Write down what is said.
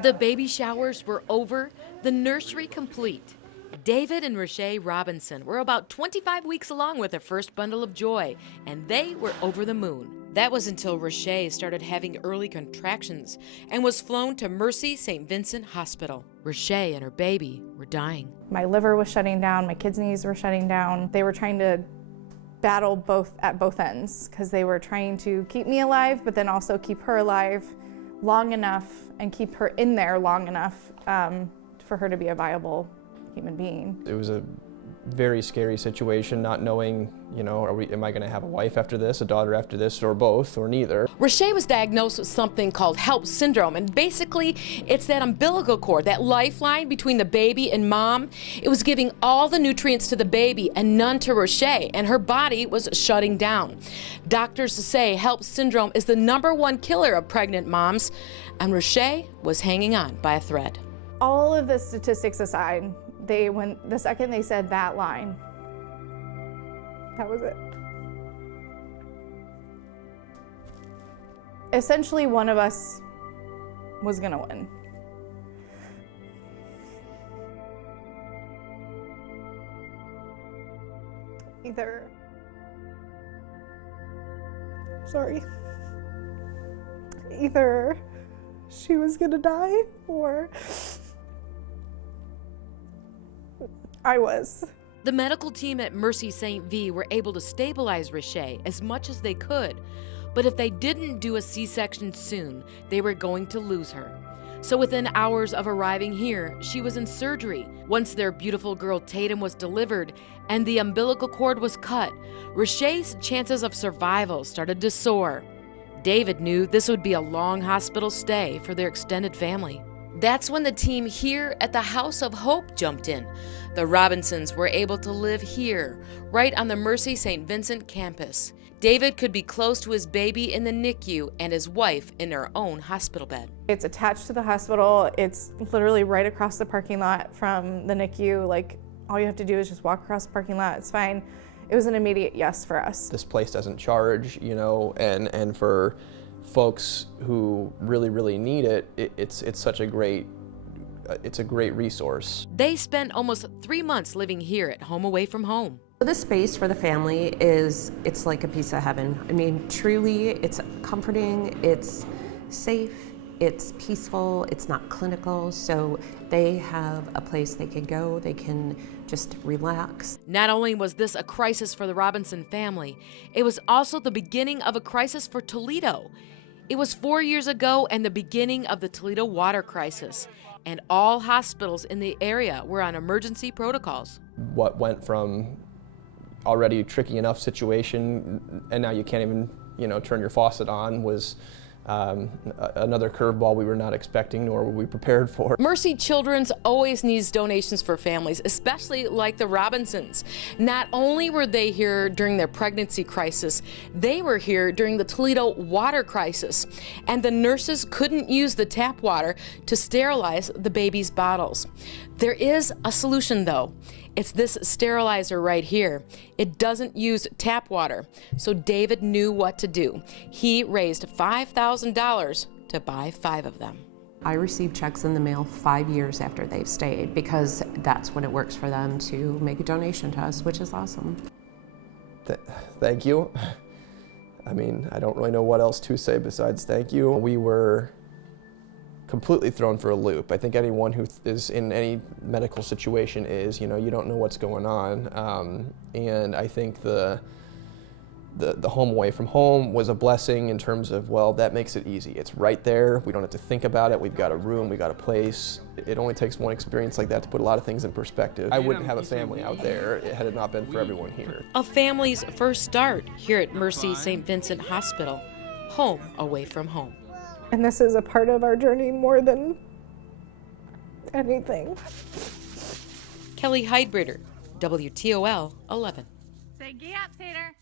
The baby showers were over, the nursery complete. David and Rochelle Robinson were about 25 weeks along with their first bundle of joy, and they were over the moon. That was until Rochelle started having early contractions and was flown to Mercy St. Vincent Hospital. Rochelle and her baby were dying. My liver was shutting down, my kidneys were shutting down. They were trying to battle at both ends because they were trying to keep me alive, but then also keep her alive long enough and keep her in there long enough for her to be a viable human being. It was a very scary situation, not knowing, am I going to have a wife after this, a daughter after this, or both, or neither. Rochelle was diagnosed with something called HELP syndrome, and basically it's that umbilical cord, that lifeline between the baby and mom. It was giving all the nutrients to the baby and none to Rochelle, and her body was shutting down. Doctors say HELP syndrome is the #1 killer of pregnant moms, and Rochelle was hanging on by a thread. All of the statistics aside, the second they said that line, that was it. Essentially, one of us was gonna win. Either she was gonna die or I was. The medical team at Mercy St. V were able to stabilize Rochelle as much as they could, but if they didn't do a C-section soon, they were going to lose her. So within hours of arriving here, she was in surgery. Once their beautiful girl Tatum was delivered and the umbilical cord was cut, Rochelle's chances of survival started to soar. David knew this would be a long hospital stay for their extended family. That's when the team here at the House of Hope jumped in. The Robinsons were able to live here, right on the Mercy St. Vincent campus. David could be close to his baby in the NICU and his wife in their own hospital bed. It's attached to the hospital. It's literally right across the parking lot from the NICU. Like, all you have to do is just walk across the parking lot. It's fine. It was an immediate yes for us. This place doesn't charge, and for folks who really need it, it's such a great resource. They spent almost 3 months living here at home away from home. This space for the family it's like a piece of heaven. I mean, truly, it's comforting, it's safe, it's peaceful, it's not clinical, so they have a place they can go, they can just relax. Not only was this a crisis for the Robinson family, it was also the beginning of a crisis for Toledo. It was 4 years ago and the beginning of the Toledo water crisis, and all hospitals in the area were on emergency protocols. What went from already tricky enough situation, and now you can't even, turn your faucet on, was another curveball we were not expecting nor were we prepared for. Mercy Children's always needs donations for families, especially like the Robinsons. Not only were they here during their pregnancy crisis, they were here during the Toledo water crisis, and the nurses couldn't use the tap water to sterilize the baby's bottles. There is a solution though. It's this sterilizer right here. It doesn't use tap water, so David knew what to do. He raised $5,000 to buy 5 of them. I received checks in the mail 5 years after they've stayed because that's when it works for them to make a donation to us, which is awesome. Thank you. I mean, I don't really know what else to say besides thank you. We were completely thrown for a loop. I think anyone who is in any medical situation is, you don't know what's going on. And I think the home away from home was a blessing in terms of, well, that makes it easy. It's right there. We don't have to think about it. We've got a room, we got a place. It only takes one experience like that to put a lot of things in perspective. I wouldn't have a family out there had it not been for everyone here. A family's first start here at Mercy St. Vincent Hospital, home away from home. And this is a part of our journey more than anything. Kelly Heidbreder, WTOL 11. Say, "Gee up, Tater."